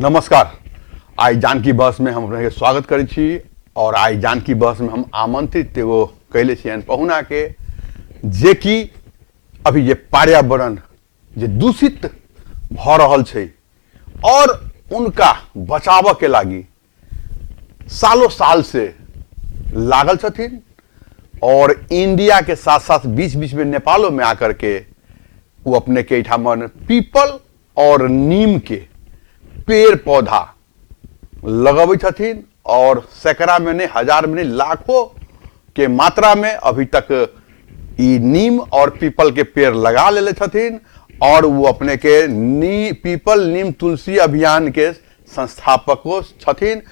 नमस्कार। आई जानकी बस में हम अपने के स्वागत करै छी और आई जानकी बस में हम आमंत्रित एगो कैले छियन पहुना के जे कि अभी ये पर्यावरण जे दूषित भ रहल छै और उनका बचाव के लागी सालों साल से लागल छथिन और इंडिया के साथ साथ बीच बीच में नेपालों में आकर के वो अपने के ठामन पीपल और नीम के पेड़ पौधा लगबै छथिन और सैकड़ा में नहीं हजार में नहीं लाखों के मात्रा में अभी तक ई नीम और पीपल के पेड़ लगा ले छथिन और वो अपने के पीपल नीम तुलसी अभियान के संस्थापकों छथिन।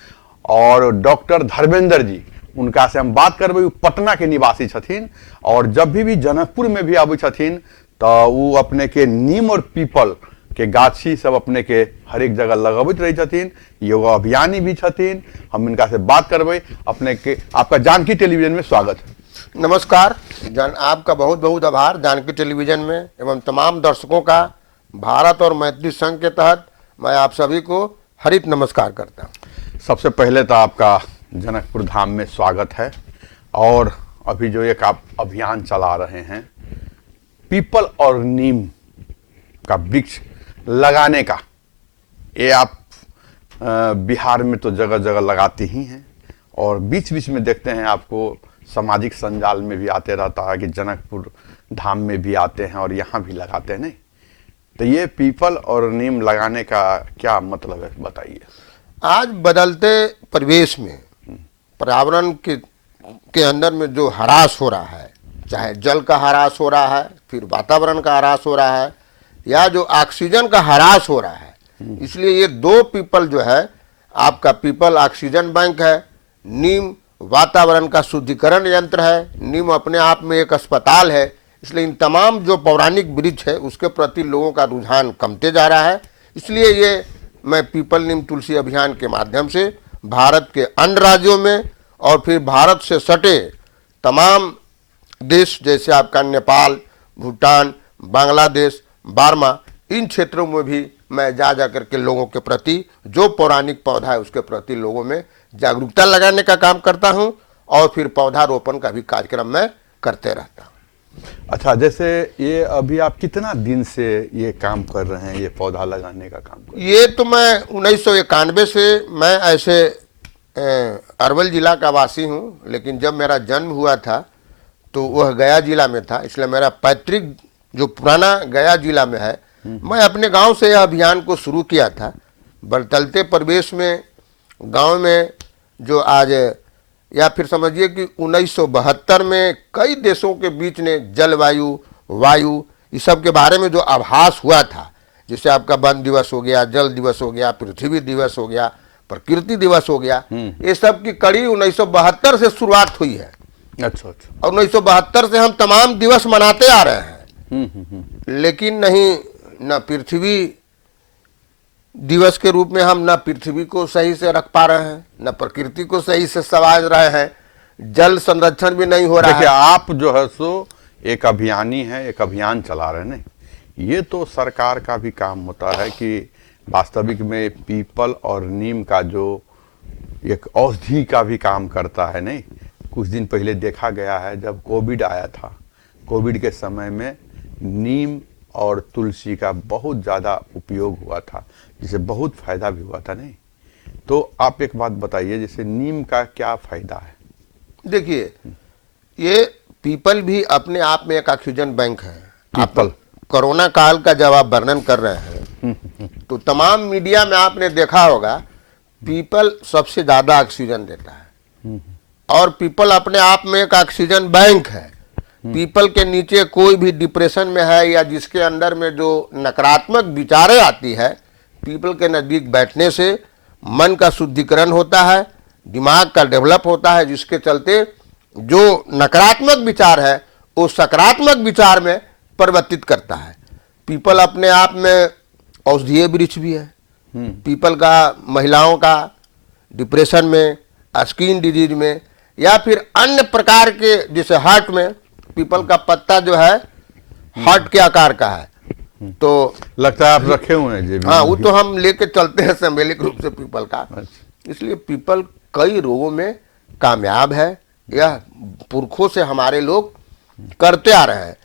और डॉक्टर धर्मेंद्र जी उनका से हम बात करबै, वो पटना के निवासी छथिन और जब भी जनकपुर में भी आबै छथिन तो वो अपने के नीम और पीपल के गाछी सब अपने के हर एक जगह लगबैत रही छथिन। एगो अभियानी भी छथिन, हम इनका से बात करबै। अपने के आपका जानकी टेलीविजन में स्वागत है। नमस्कार। आपका बहुत बहुत आभार जानकी टेलीविजन में एवं तमाम दर्शकों का भारत और मैत्री संघ के तहत मैं आप सभी को हरित नमस्कार करता हूँ। सबसे पहले तो आपका जनकपुर धाम में स्वागत है और अभी जो एक आप अभियान चला रहे हैं पीपल और नीम का वृक्ष लगाने का, ये आप बिहार में तो जगह जगह लगाते ही हैं और बीच बीच में देखते हैं आपको सामाजिक संजाल में भी आते रहता है कि जनकपुर धाम में भी आते हैं और यहाँ भी लगाते हैं। नहीं तो ये पीपल और नीम लगाने का क्या मतलब है, बताइए। आज बदलते परिवेश में पर्यावरण के अंदर में जो ह्रास हो रहा है, चाहे जल का ह्रास हो रहा है, फिर वातावरण का ह्रास हो रहा है या जो ऑक्सीजन का ह्रास हो रहा है, इसलिए ये दो पीपल जो है, आपका पीपल ऑक्सीजन बैंक है, नीम वातावरण का शुद्धिकरण यंत्र है, नीम अपने आप में एक अस्पताल है। इसलिए इन तमाम जो पौराणिक वृक्ष है उसके प्रति लोगों का रुझान कमते जा रहा है। इसलिए ये मैं पीपल नीम तुलसी अभियान के माध्यम से भारत के अन्य राज्यों में और फिर भारत से सटे तमाम देश जैसे आपका नेपाल, भूटान, बांग्लादेश, बर्मा, इन क्षेत्रों में भी मैं जा करके लोगों के प्रति जो पौराणिक पौधा है उसके प्रति लोगों में जागरूकता लगाने का काम करता हूं और फिर पौधारोपण का भी कार्यक्रम मैं करते रहता हूं। अच्छा, जैसे ये अभी आप कितना दिन से ये काम कर रहे हैं, ये पौधा लगाने का काम कर रहे हैं? ये तो मैं 1991 से मैं ऐसे अरवल जिला का वासी हूं, लेकिन जब मेरा जन्म हुआ था तो वह गया जिला में था, इसलिए मेरा पैतृक जो पुराना गया जिला में है, मैं अपने गांव से यह अभियान को शुरू किया था। बदलते परिवेश में गांव में जो आज या फिर समझिए कि 1972 में कई देशों के बीच ने जलवायु, वायु, इस सब के बारे में जो आभास हुआ था, जैसे आपका वन दिवस हो गया, जल दिवस हो गया, पृथ्वी दिवस हो गया, प्रकृति दिवस हो गया, ये सब की कड़ी 1972 से शुरुआत हुई है। अच्छा। और 1972 से हम तमाम दिवस मनाते आ रहे हैं। लेकिन नहीं, न पृथ्वी दिवस के रूप में हम न पृथ्वी को सही से रख पा रहे हैं, न प्रकृति को सही से संवार रहे हैं, जल संरक्षण भी नहीं हो रहा है। देखिए, आप जो है सो एक अभियानी है, एक अभियान चला रहे हैं। नहीं, ये तो सरकार का भी काम होता है कि वास्तविक में पीपल और नीम का जो एक औषधि का भी काम करता है। नहीं, कुछ दिन पहले देखा गया है जब कोविड आया था, कोविड के समय में नीम और तुलसी का बहुत ज़्यादा उपयोग हुआ था, जिससे बहुत फायदा भी हुआ था। नहीं तो आप एक बात बताइए, जैसे नीम का क्या फायदा है? देखिए, ये पीपल भी अपने आप में एक ऑक्सीजन बैंक है। पीपल कोरोना काल का जब आप वर्णन कर रहे हैं तो तमाम मीडिया में आपने देखा होगा पीपल सबसे ज्यादा ऑक्सीजन देता है और पीपल अपने आप में एक ऑक्सीजन बैंक है। पीपल के नीचे कोई भी डिप्रेशन में है या जिसके अंदर में जो नकारात्मक विचारें आती है, पीपल के नज़दीक बैठने से मन का शुद्धिकरण होता है, दिमाग का डेवलप होता है, जिसके चलते जो नकारात्मक विचार है वो सकारात्मक विचार में परिवर्तित करता है। पीपल अपने आप में औषधीय वृक्ष भी है। पीपल का महिलाओं का डिप्रेशन में, स्किन डिजीज में या फिर अन्य प्रकार के, जैसे हार्ट में, पीपल का पत्ता जो है हार्ट के आकार का है तो लगता है आप रखे हुए हैं जेबी हाँ, में। वो तो हम लेके चलते हैं सम्मेलित रूप से पीपल का। अच्छा। इसलिए पीपल कई रोगों में कामयाब है। यह पुरखों से हमारे लोग करते आ रहे हैं।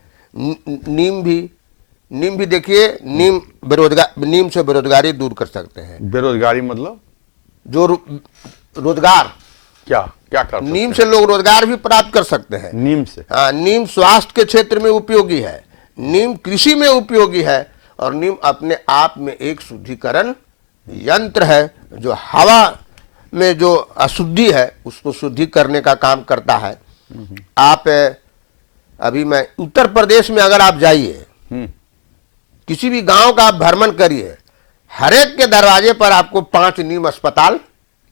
नीम भी देखिए, नीम से बेरोजगारी दूर कर सकते हैं। बेरोजगारी मतलब जो रोजगार, क्या क्या कर सकते नीम हैं? से लोग रोजगार भी प्राप्त कर सकते हैं। नीम से हाँ, नीम स्वास्थ्य के क्षेत्र में उपयोगी है, नीम कृषि में उपयोगी है, और नीम अपने आप में एक शुद्धिकरण यंत्र है जो हवा में जो अशुद्धि है उसको शुद्धि करने का काम करता है। आप अभी मैं उत्तर प्रदेश में अगर आप जाइए, किसी भी गांव का आप भ्रमण करिए, हर एक के दरवाजे पर आपको 5 नीम अस्पताल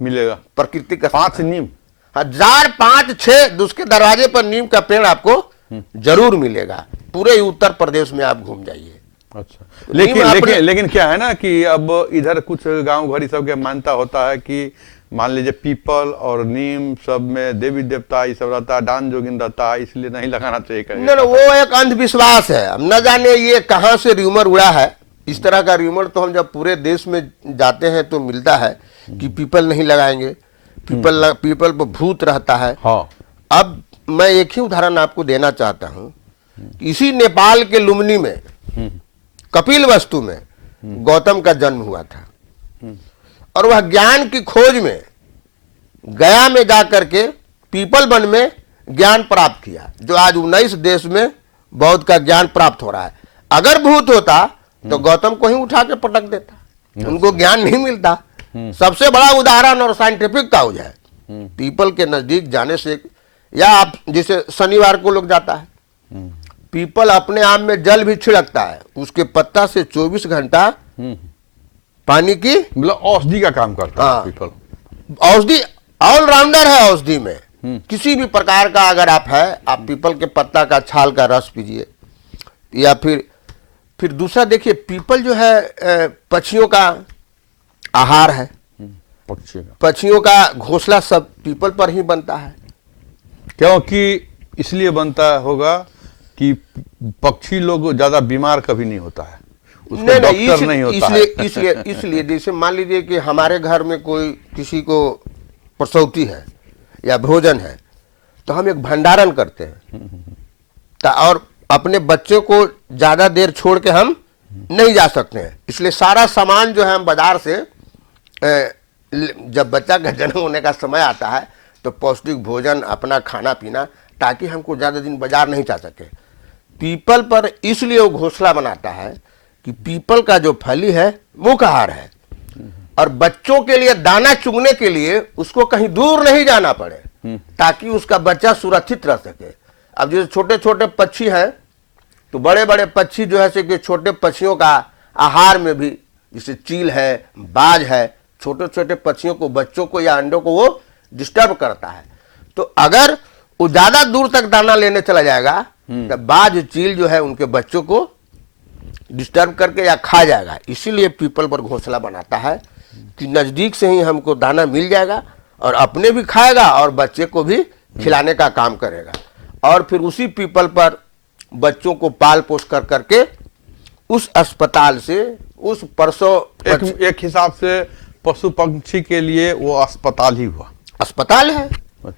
मिलेगा। प्रकृति का 5 नीम, 1000, 5, 6 उसके दरवाजे पर नीम का पेड़ आपको जरूर मिलेगा। पूरे उत्तर प्रदेश में आप घूम जाइए। अच्छा। लेकिन नीम लेकिन अपने- लेकिन क्या है ना कि अब इधर कुछ गांव घरी सब के मानता होता है कि मान लीजिए पीपल और नीम सब में देवी देवता ये सब रहता है, दान जोगिन रहता है, इसलिए नहीं लगाना चाहिए कहीं। नहीं, वो एक अंधविश्वास है। अब न जाने ये कहां से र्यूमर उड़ा है। इस तरह का र्यूमर तो हम जब पूरे देश में जाते हैं तो मिलता है कि पीपल नहीं लगाएंगे, पीपल पर भूत रहता है। हाँ। अब मैं एक ही उदाहरण आपको देना चाहता हूं। इसी नेपाल के लुम्बिनी में, कपिल वस्तु में गौतम का जन्म हुआ था, और वह ज्ञान की खोज में गया में जाकर के पीपल वन में ज्ञान प्राप्त किया, जो आज 19 देश में बौद्ध का ज्ञान प्राप्त हो रहा है। अगर भूत होता तो गौतम को ही उठा के पटक देता, उनको ज्ञान नहीं मिलता। सबसे बड़ा उदाहरण और साइंटिफिक काउज है पीपल के नजदीक जाने से। या आप जैसे शनिवार को लोग जाता है, पीपल अपने आप में जल भी छिड़कता है, उसके पत्ता से 24 घंटा पानी की मतलब औषधि का काम करता हाँ। है पीपल। औषधि, ऑलराउंडर है औषधि में। किसी भी प्रकार का अगर आप है, आप पीपल के पत्ता का छाल का रस पीजिए। या फिर दूसरा देखिए, पीपल जो है पक्षियों का आहार है। पक्षियों का घोंसला सब पीपल पर ही बनता है। क्योंकि इसलिए बनता होगा कि पक्षी लोग ज्यादा बीमार कभी नहीं होता है, उसको डॉक्टर नहीं होता है। इसलिए जैसे मान लीजिए कि हमारे घर में कोई किसी को प्रसूति है या भोजन है, तो हम एक भंडारण करते हैं, और अपने बच्चे को ज्यादा देर छोड़ के हम नहीं जा सकते हैं। इसलिए सारा सामान जो है हम बाजार से, जब बच्चा का जन्म होने का समय आता है तो पौष्टिक भोजन, अपना खाना पीना, ताकि हमको ज्यादा दिन बाजार नहीं जा सके। पीपल पर इसलिए वो घोंसला बनाता है कि पीपल का जो फली है मुख्य आहार है, और बच्चों के लिए दाना चुगने के लिए उसको कहीं दूर नहीं जाना पड़े, ताकि उसका बच्चा सुरक्षित रह सके। अब जैसे छोटे छोटे पक्षी हैं, तो बड़े बड़े पक्षी जो है से कि छोटे पक्षियों का आहार में भी, जैसे चील है, बाज है, छोटे छोटे पक्षियों को, बच्चों को या अंडों को वो डिस्टर्ब करता है। तो अगर वो ज्यादा दूर तक दाना लेने चला जाएगा तो बाज, चील जो है उनके बच्चों को डिस्टर्ब करके या खा जाएगा। इसीलिए पीपल पर घोंसला बनाता है कि नजदीक से ही हमको दाना मिल जाएगा, और अपने भी खाएगा और बच्चे को भी खिलाने का काम करेगा। और फिर उसी पीपल पर बच्चों को पाल पोस कर करके उस अस्पताल से, उस परसों एक हिसाब से पशु पक्षी के लिए वो अस्पताल ही हुआ। अस्पताल है,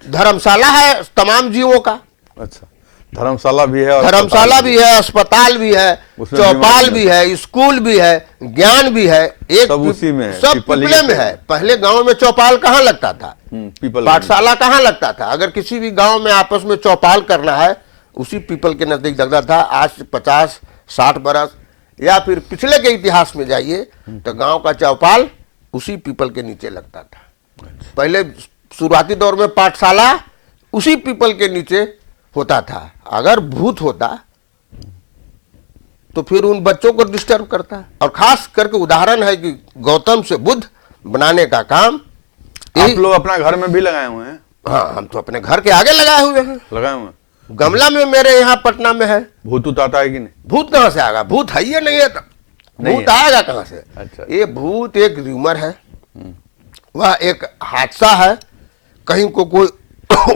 धर्मशाला है तमाम जीवों का। अच्छा, धर्मशाला भी है, धर्मशाला भी है, अस्पताल भी है, उसमें चौपाल भी है, स्कूल भी है, ज्ञान भी है। एक सब उसी में है, सब पीपल ही पीपले में के है। पहले गांव में चौपाल कहाँ लगता था, पीपल पाठशाला कहाँ लगता था। अगर किसी भी गांव में आपस में चौपाल करना है, उसी पीपल के नजदीक लगता था। आज से 50-60 बरस या फिर पिछले के इतिहास में जाइए तो गांव का चौपाल उसी पीपल के नीचे लगता था। पहले शुरुआती दौर में पाठशाला उसी पीपल के नीचे होता था। अगर भूत होता तो फिर उन बच्चों को डिस्टर्ब करता। और खास करके उदाहरण है कि गौतम से बुद्ध बनाने का काम आप लोग अपना घर में भी लगाए हुए हैं? हाँ, हम तो अपने घर के आगे लगाए हुए हैं। लगाए हुए हैं। गमला में मेरे यहाँ पटना में है। भूत आता है कि नहीं? भूत कहाँ से आएगा? भूत है ही नहीं है तो नहीं भूत है। आएगा कहाँ से? अच्छा। ये भूत एक र्यूमर है, वह एक हादसा है। कहीं को कोई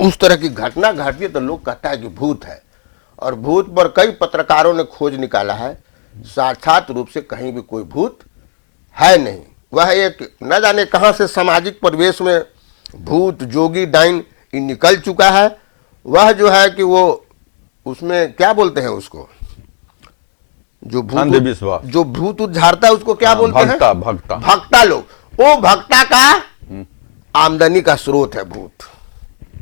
उस तरह की घटना घटती है तो लोग कहता है कि भूत है। और भूत पर कई पत्रकारों ने खोज निकाला है साक्षात रूप से कहीं भी कोई भूत है नहीं। वह एक न जाने कहां से सामाजिक परिवेश में भूत जोगी डाइन ये निकल चुका है। वह जो है कि वो उसमें क्या बोलते हैं उसको, जो अंधविश्वास, जो भूत झाड़ता है उसको क्या बोलते हैं, भक्ता। भक्ता लोग, वो भक्ता का आमदनी का स्रोत है भूत।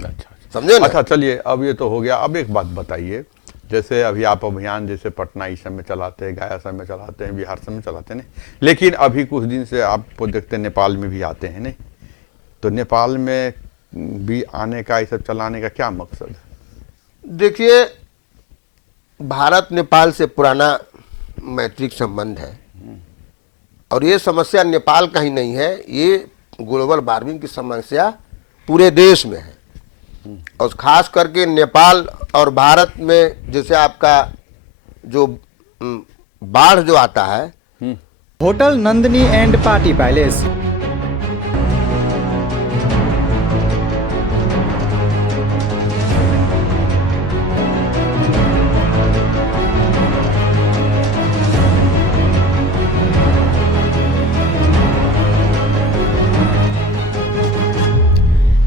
अच्छा, समझे ना? अच्छा चलिए, अब ये तो हो गया। अब एक बात बताइए, जैसे अभी आप अभियान जैसे पटना इस समय चलाते हैं, गया समय चलाते हैं, बिहार समय चलाते हैं, नहीं, लेकिन अभी कुछ दिन से आपको देखते हैं नेपाल में भी आते हैं, नहीं, तो नेपाल में भी आने का, ये सब चलाने का क्या मकसद है? देखिए, भारत नेपाल से पुराना मैत्रिक संबंध है और ये समस्या नेपाल का ही नहीं है, ये ग्लोबल वार्मिंग की समस्या पूरे देश में है। और खास करके नेपाल और भारत में जैसे आपका जो बाढ़ जो आता है। Hotel Nandini and party palace,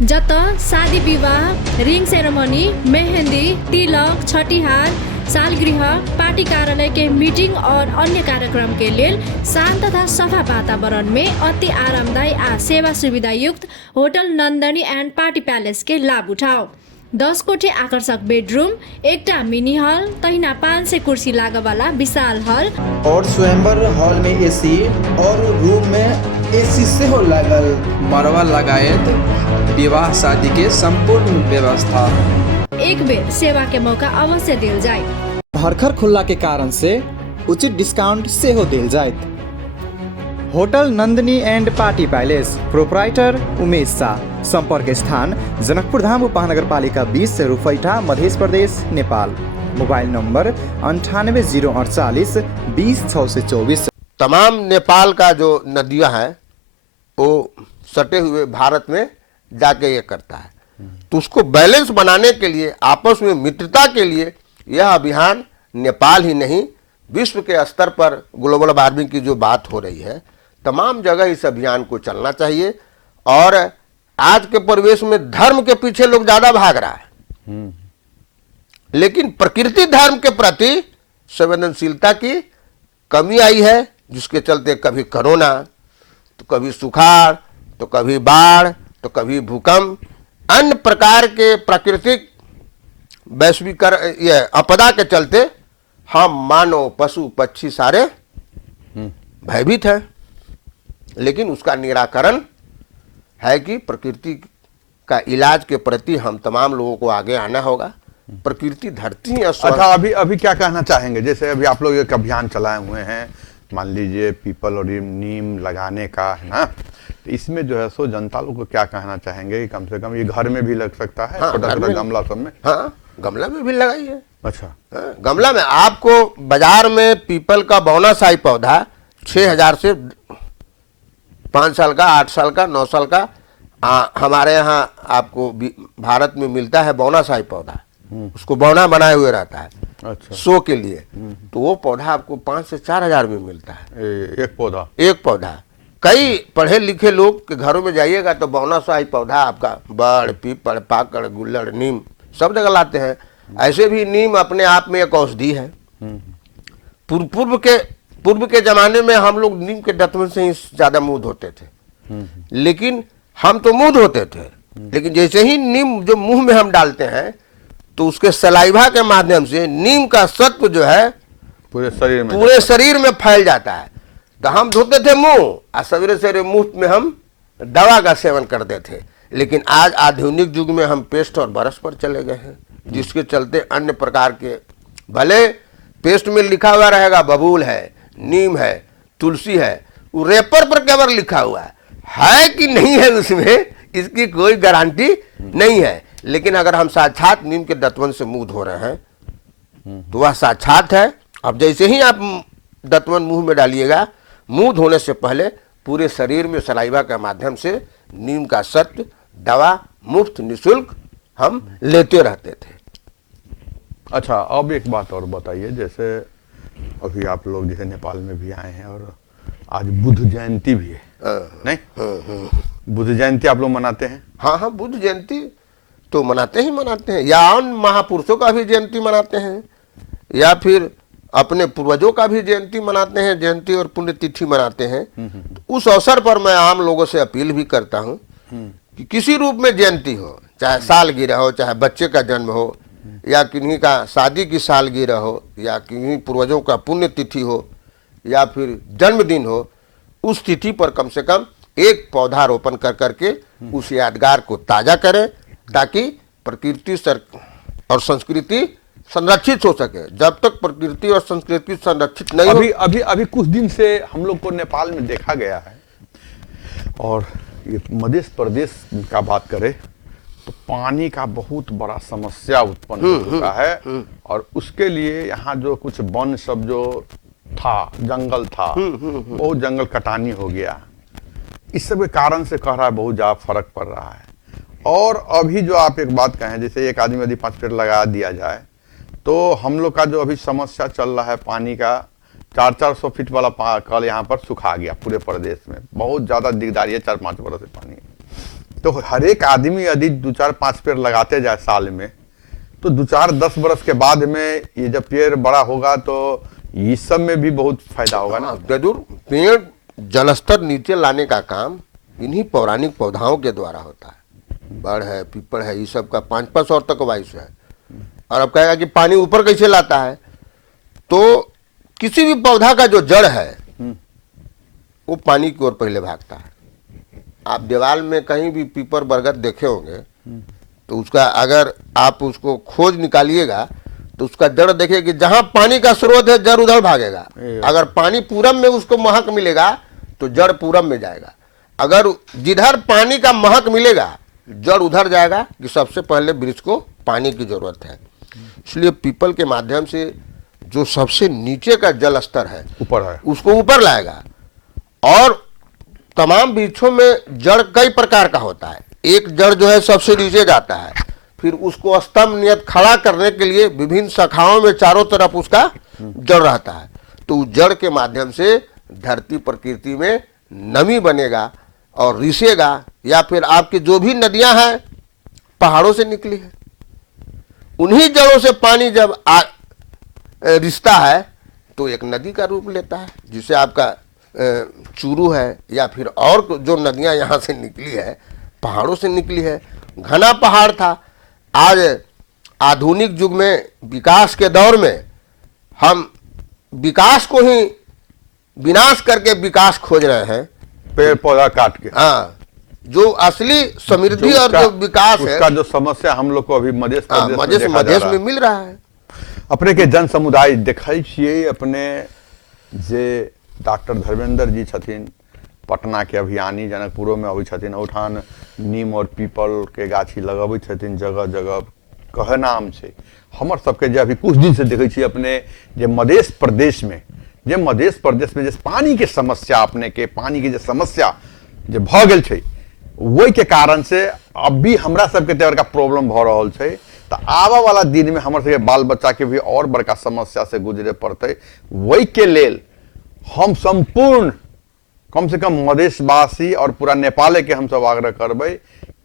जत शादी विवाह, रिंग सेरेमनी, मेहंदी, तिलक, छठिहार, सालगृह, पार्टी कार्यालय के मीटिंग और अन्य कार्यक्रम के लिए शांत तथा सफा वातावरण में अति आरामदायी आ सेवा सुविधा युक्त hotel Nandini and party palace के लाभ उठाओ। 10 कोठे आकर्षक बेडरूम, एकटा मिनी हॉल, तहिना 500 कुर्सी लागे वाला विशाल हॉल और स्वयंवर हॉल में एसी और रूम में एसी से हो लागल, मरवा लगायत विवाह शादी के संपूर्ण व्यवस्था। एक बेर सेवा के मौका अवश्य दिल जाए। हरखर खुल्ला के कारण से उचित डिस्काउंट से हो दिल जाए। Hotel Nandini and party palace, proprietor Umesh Shah, संपर्क स्थान जनकपुर धाम उपमहानगरपालिका 20 रुफैठा, मध्य प्रदेश, नेपाल। Mobile number 9808 20 624। तमाम नेपाल का जो नदियां हैं वो सटे हुए भारत में जाके ये करता है, तो उसको बैलेंस बनाने के लिए, आपस में मित्रता के लिए यह अभियान नेपाल ही नहीं विश्व के स्तर पर ग्लोबल वार्मिंग की जो बात हो रही है, तमाम जगह इस अभियान को चलना चाहिए। और आज के परिवेश में धर्म के पीछे लोग ज्यादा भाग रहा है, लेकिन प्रकृति धर्म के प्रति संवेदनशीलता की कमी आई है, जिसके चलते कभी कोरोना, तो कभी सुखाड़, तो कभी बाढ़, तो कभी भूकंप, अन्य प्रकार के प्राकृतिक वैश्वीकरण ये आपदा के चलते हम मानव पशु पक्षी सारे भयभीत हैं। लेकिन उसका निराकरण है कि प्रकृति का इलाज के प्रति हम तमाम लोगों को आगे आना होगा। प्रकृति धरती। अच्छा, अभी क्या कहना चाहेंगे? जैसे अभी आप लोग एक अभियान चलाए हुए हैं, मान लीजिए पीपल और नीम लगाने का, है ना, तो इसमें जो है सो जनता लोग को क्या कहना चाहेंगे कि कम से कम ये घर में भी लग सकता है? हाँ, छोटा छोटा गमला सब में। हाँ, गमला में भी लगाइए। अच्छा, हाँ, गमला में आपको बाजार में पीपल का बोनासाई पौधा 6000 से 5 साल का, 8 साल का, 9 साल का हमारे यहाँ आपको भारत में मिलता है बोनासाई पौधा। उसको बौना बनाए हुए रहता है, अच्छा, शो के लिए। तो वो पौधा आपको 5 से 4000 में मिलता है। एक पौधा, एक पौधा। कई पढ़े लिखे लोग के घरों में जाइएगा तो बोनासाई पौधा आपका बड़, पीपल, पाकड़, गुल्लड़, नीम सब जगह लाते हैं। ऐसे भी नीम अपने आप में एक औषधि है। पूर्व के जमाने में हम लोग नीम के दतवन से ही ज्यादा मुंह धोते थे, लेकिन हम तो मुंह धोते थे, लेकिन जैसे ही नीम जो मुंह में हम डालते हैं तो उसके सलाइवा के माध्यम से नीम का सत्व जो है पूरे शरीर में फैल जाता है। तो हम धोते थे मुंह और सवेरे सवेरे मुंह में हम दवा का सेवन करते थे। लेकिन आज आधुनिक युग में हम पेस्ट और ब्रश पर चले गए हैं, जिसके चलते अन्य प्रकार के, भले पेस्ट में लिखा हुआ रहेगा बबूल है, नीम है, तुलसी है, वो रेपर पर केवल लिखा हुआ है कि नहीं है, उसमें इसकी कोई गारंटी नहीं है। लेकिन अगर हम साक्षात नीम के दतवन से मुंह धो रहे हैं तो वह साक्षात है। अब जैसे ही आप दतवन मुंह में डालिएगा, मुंह धोने से पहले पूरे शरीर में सलाइवा के माध्यम से नीम का सत्व दवा मुफ्त निःशुल्क हम लेते रहते थे। अच्छा, अब एक बात और बताइए, जैसे अभी आप लोग जैसे नेपाल में भी आए हैं और आज बुद्ध जयंती भी है, नहीं? बुद्ध जयंती आप लोग मनाते हैं? हाँ हाँ, बुद्ध जयंती तो मनाते हैं, या अन्य महापुरुषों का भी जयंती मनाते हैं, या फिर अपने पूर्वजों का भी जयंती मनाते हैं, जयंती और पुण्यतिथि मनाते हैं। तो उस अवसर पर मैं आम लोगों से अपील भी करता हूँ कि किसी रूप में जयंती हो, चाहे सालगिरह हो, चाहे बच्चे का जन्म हो, या किन्हीं का शादी की सालगिरह हो, या किन्हीं पूर्वजों का पुण्यतिथि हो, या फिर जन्मदिन हो, उस तिथि पर कम से कम एक पौधारोपण कर करके उस यादगार को ताजा करें, ताकि प्रकृति और संस्कृति संरक्षित हो सके। जब तक प्रकृति और संस्कृति संरक्षित नहीं अभी अभी अभी कुछ दिन से हम लोग को नेपाल में देखा गया है, और ये मध्य प्रदेश का बात करें तो पानी का बहुत बड़ा समस्या उत्पन्न हो चुका है, और उसके लिए यहाँ जो कुछ वन सब जो था, जंगल था, बहुत जंगल कटानी हो गया। इस सब के कारण से कह रहा है बहुत ज्यादा फर्क पड़ रहा है। और अभी जो आप एक बात कहें, जैसे एक आदमी यदि 5 पेड़ लगा दिया जाए तो हम लोग का जो अभी समस्या चल रहा है पानी का, 400-400 फीट वाला कल यहाँ पर सुखा गया पूरे प्रदेश में, बहुत ज्यादा दिकदारी है 4-5 बरस से पानी। तो हर एक आदमी यदि 2-4-5 पेड़ लगाते जाए साल में, तो 2-4-10 बरस के बाद में ये जब पेड़ बड़ा होगा तो इस सब में भी बहुत फायदा होगा ना। जरूर, पेड़ जलस्तर नीचे लाने का काम इन्हीं पौराणिक पौधाओं के द्वारा होता है। बड़ है, पीपल है, ये सब का 500 तक वायु है। और अब कहेगा कि पानी ऊपर कैसे लाता है, तो किसी भी पौधा का जो जड़ है वो पानी की ओर पहले भागता है। आप दीवार में कहीं भी पीपर बरगद देखे होंगे तो उसका अगर आप उसको खोज निकालिएगा तो उसका जड़ देखिए कि जहां पानी का स्रोत है जड़ उधर भागेगा। अगर पानी पूरब में उसको महक मिलेगा तो जड़ पूरब में जाएगा, अगर जिधर पानी का महक मिलेगा जड़ उधर जाएगा कि सबसे पहले वृक्ष को पानी की जरूरत है। इसलिए पीपल के माध्यम से जो सबसे नीचे का जल स्तर है ऊपर है, उसको ऊपर लाएगा। और तमाम वृक्षों में जड़ कई प्रकार का होता है। एक जड़ जो है सबसे नीचे जाता है, फिर उसको स्तंभ नियत खड़ा करने के लिए विभिन्न शाखाओं में चारों तरफ उसका जड़ रहता है। तो उस जड़ के माध्यम से धरती प्रकृति में नमी बनेगा और रिसेगा। या फिर आपकी जो भी नदियां हैं पहाड़ों से निकली है, उन्हीं जड़ों से पानी जब रिश्ता है तो एक नदी का रूप लेता है, जिसे आपका चूरू है या फिर और जो नदियां यहाँ से निकली है पहाड़ों से निकली है। घना पहाड़ था, आज आधुनिक युग में विकास के दौर में हम विकास को ही विनाश करके विकास खोज रहे हैं, पेड़ पौधा काट के। हाँ, जो असली समृद्धि और जो विकास है उसका जो समस्या हम लोग को अभी मध्य प्रदेश में मिल रहा है। अपने के जन समुदाय देखै छियै, अपने जे डॉक्टर धर्मेंद्र जी छथिन पटना के अभियानी, जनकपुरो में अबै छथिन, ओठान नीम और पीपल के गाछी लगबै छथिन जगह जगह, कहे नाम छै। हमर सबके जे अभी कुछ दिन से देखै छी अपने जे मध्य प्रदेश में जे पानी के समस्या, अपने के पानी के जे समस्या जे भ गेल छै, वही के कारण से अभी हमरा सबके ते बड़का प्रॉब्लम भ रहल छै। तो आवा वाला दिन में हमर सबके बाल बच्चा के भी और बड़का समस्या से गुजरे पड़ते। वही के लेल हम संपूर्ण कम से कम मधेशवासी और पूरा नेपाल के हम सब आग्रह करबै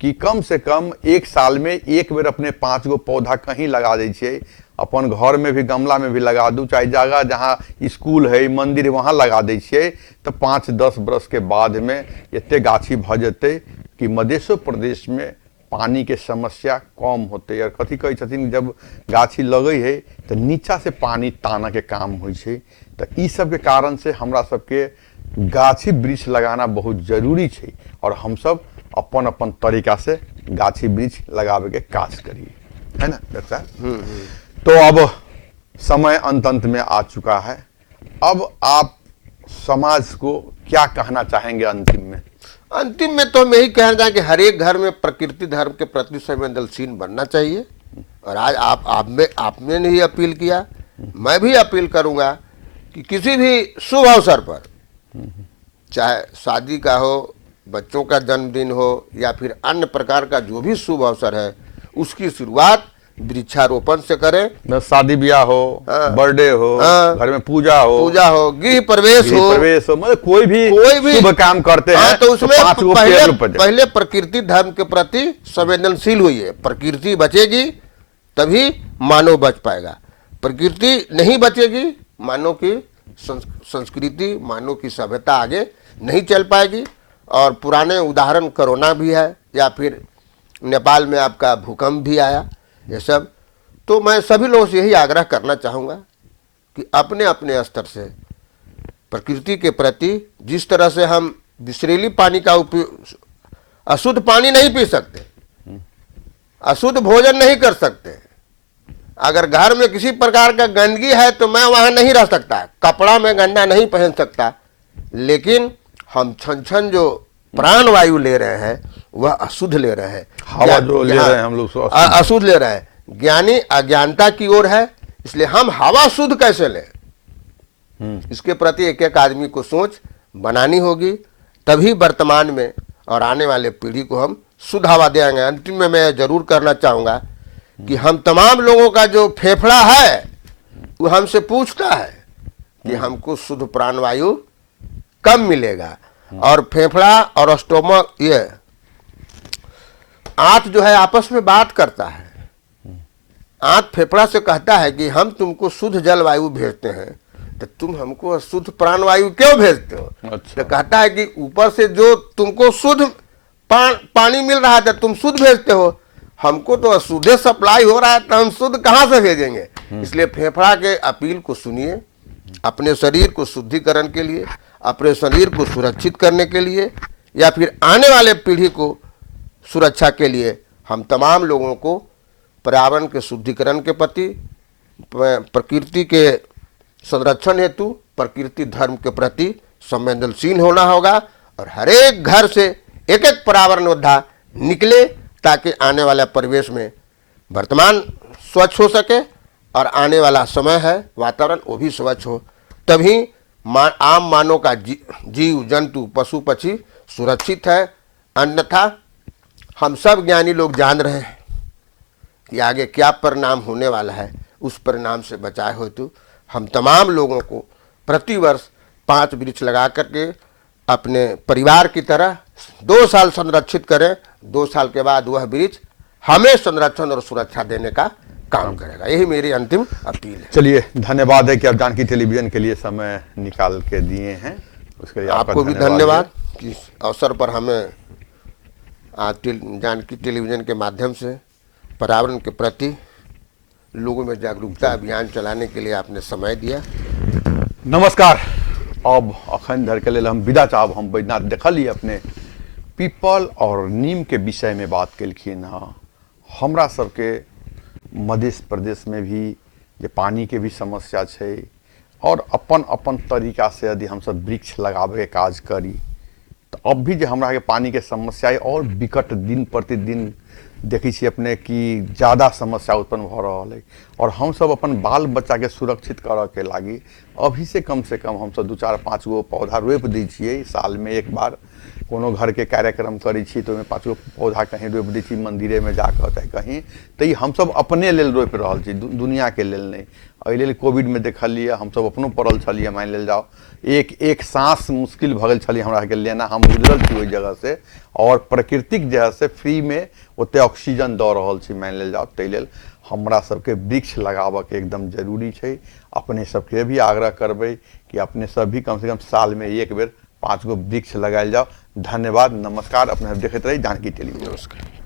कि कम से कम एक साल में एक बेर अपने 5 गो पौधा कहीं लगा दै छियै। अपन घर में भी गमला में भी लगा दू, चाहे जगह जहाँ स्कूल है मंदिर वहाँ लगा दै छियै, तो 5-10 बरस के बाद में एते गाछी भ जेतै कि मध्य प्रदेश में पानी के समस्या कम होते। और कथी कहै छथिन, जब गाछी लगे है तो नीचा से पानी ताना के काम होइ छै। तो ई सब के कारण से हमरा सबके गाछी वृक्ष लगाना बहुत जरूरी छै, और हम सब अपन अपन तरीका से गाछी वृक्ष लगावे के काज करिए, है ना डॉक्टर साहब? तो अब समय अंत में आ चुका है, अब आप समाज को क्या कहना चाहेंगे अंतिम में? अंतिम में तो हम यही कहना चाहें कि हर एक घर में प्रकृति धर्म के प्रति संवेदनशील बनना चाहिए। और आज आपने ही अपील किया, मैं भी अपील करूंगा कि किसी भी शुभ अवसर पर, चाहे शादी का हो, बच्चों का जन्मदिन हो, या फिर अन्य प्रकार का जो भी शुभ अवसर है, उसकी शुरुआत वृक्षारोपण से करें, बस शादी ब्याह हो, बर्थडे हो, घर में पूजा हो, गृह प्रवेश हो, मतलब कोई भी शुभ काम करते हैं तो उसमें 5 गो पेड़ रोपते हैं। पहले प्रकृति धर्म के प्रति संवेदनशील हुई है। प्रकृति बचेगी तभी मानव बच पाएगा। प्रकृति नहीं बचेगी, मानव की संस्कृति, मानव की सभ्यता आगे नहीं चल पाएगी। और पुराने उदाहरण कोरोना भी है, या फिर नेपाल में आपका भूकंप भी आया, ये सब। तो मैं सभी लोगों से यही आग्रह करना चाहूँगा कि अपने अपने स्तर से प्रकृति के प्रति, जिस तरह से हम विषैली पानी का उपयोग, अशुद्ध पानी नहीं पी सकते, अशुद्ध भोजन नहीं कर सकते, अगर घर में किसी प्रकार का गंदगी है तो मैं वहाँ नहीं रह सकता, कपड़ा में गंदा नहीं पहन सकता, लेकिन हम छन छन जो प्राण वायु ले रहे हैं वह अशुद्ध ले रहे हैं, हवा जो ले रहे हैं हम लोग अशुद्ध ले रहे हैं। ज्ञानी अज्ञानता की ओर है, इसलिए हम हवा शुद्ध कैसे लें, इसके प्रति एक एक आदमी को सोच बनानी होगी, तभी वर्तमान में और आने वाले पीढ़ी को हम शुद्ध हवा देंगे। अंतिम में मैं जरूर करना चाहूँगा कि हम तमाम लोगों का जो फेफड़ा है वो हमसे पूछता है कि हमको शुद्ध प्राणवायु कब मिलेगा। और फेफड़ा और स्टोमक, ये आंत जो है आपस में बात करता है। आंत फेफड़ा से कहता है कि हम तुमको शुद्ध जलवायु भेजते हैं, तो तुम हमको शुद्ध प्राणवायु क्यों भेजते हो? अच्छा। तो कहता है कि ऊपर से जो तुमको शुद्ध पानी मिल रहा है तुम शुद्ध भेजते हो, हमको तो अशुद्ध सप्लाई हो रहा है, तो हम शुद्ध कहाँ से भेजेंगे? इसलिए फेफड़ा के अपील को सुनिए, अपने शरीर को शुद्धिकरण के लिए, अपने शरीर को सुरक्षित करने के लिए, या फिर आने वाले पीढ़ी को सुरक्षा के लिए हम तमाम लोगों को पर्यावरण के शुद्धिकरण के प्रति, प्रकृति के संरक्षण हेतु, प्रकृति धर्म के प्रति संवेदनशील होना होगा। और हर एक घर से एक एक पर्यावरण योद्धा निकले, ताकि आने वाला परिवेश में वर्तमान स्वच्छ हो सके और आने वाला समय है वातावरण वो भी स्वच्छ हो, तभी आम मानव का जीव जंतु पशु पक्षी सुरक्षित है। अन्यथा हम सब ज्ञानी लोग जान रहे हैं कि आगे क्या परिणाम होने वाला है, उस परिणाम से बचाए हेतु हम तमाम लोगों को प्रतिवर्ष 5 वृक्ष लगा करके अपने परिवार की तरह 2 साल संरक्षित करें। 2 साल के बाद वह वृक्ष हमें संरक्षण और सुरक्षा देने का काम करेगा। यही मेरी अंतिम अपील है। चलिए, धन्यवाद है कि आप जानकी टेलीविजन के लिए समय निकाल के दिए हैं, उसके लिए आपको भी धन्यवाद कि इस अवसर पर हमें आज जानकी टेलीविजन के माध्यम से पर्यावरण के प्रति लोगों में जागरूकता अभियान चलाने के लिए आपने समय दिया। नमस्कार। अब अखन धर के लिए हम विदा चाहब। हम बैद्यनाथ देखलिए अपने पीपल और नीम के विषय में बात केलखिन हाँ। हमरा सबके मध्य प्रदेश में भी जे पानी के भी समस्या है, और अपन अपन तरीका से यदि हम सब वृक्ष लगावे के काज करी तो अब भी जो हमरा के पानी के समस्या है और विकट दिन प्रतिदिन देखी छी अपने कि ज़्यादा समस्या उत्पन्न हो रहा है। और हम सब अपन बाल बच्चा के सुरक्षित करे के लागी अभी से कम हम सब 2, 4, 5 गो पौधा रोप दी छिए। साल में एक बार कोनो घर के कार्यक्रम करी छी तो 5 गो पौधा कहीं रोप दी छी, मंदिरे में जाकर चाहे कहीं, तो हम सब अपने लेल रोप रहा छी, दुनिया के लेल नहीं। एहि लेल कोविड में देखलिए हम सब अपनो पड़ल छलिए, मान लेल जाओ एक सांस मुश्किल भ गेल छलिए हमरा के लेना, हम गुजरल छी ओहि जगह से, और प्राकृतिक जगह से फ्री में ओते ऑक्सीजन दऽ रहल छी, मान लेल जाओ। ताहि लेल हमरा सबके वृक्ष लगाबऽ के एकदम जरूरी छै। अपने सबके भी आग्रह करबै कि अपने सब भी कम से कम साल में एक बेर 5 गो वृक्ष लगायल जाओ। धन्यवाद, नमस्कार। अपने देखते रही जानकी टेलीविजन। नमस्कार।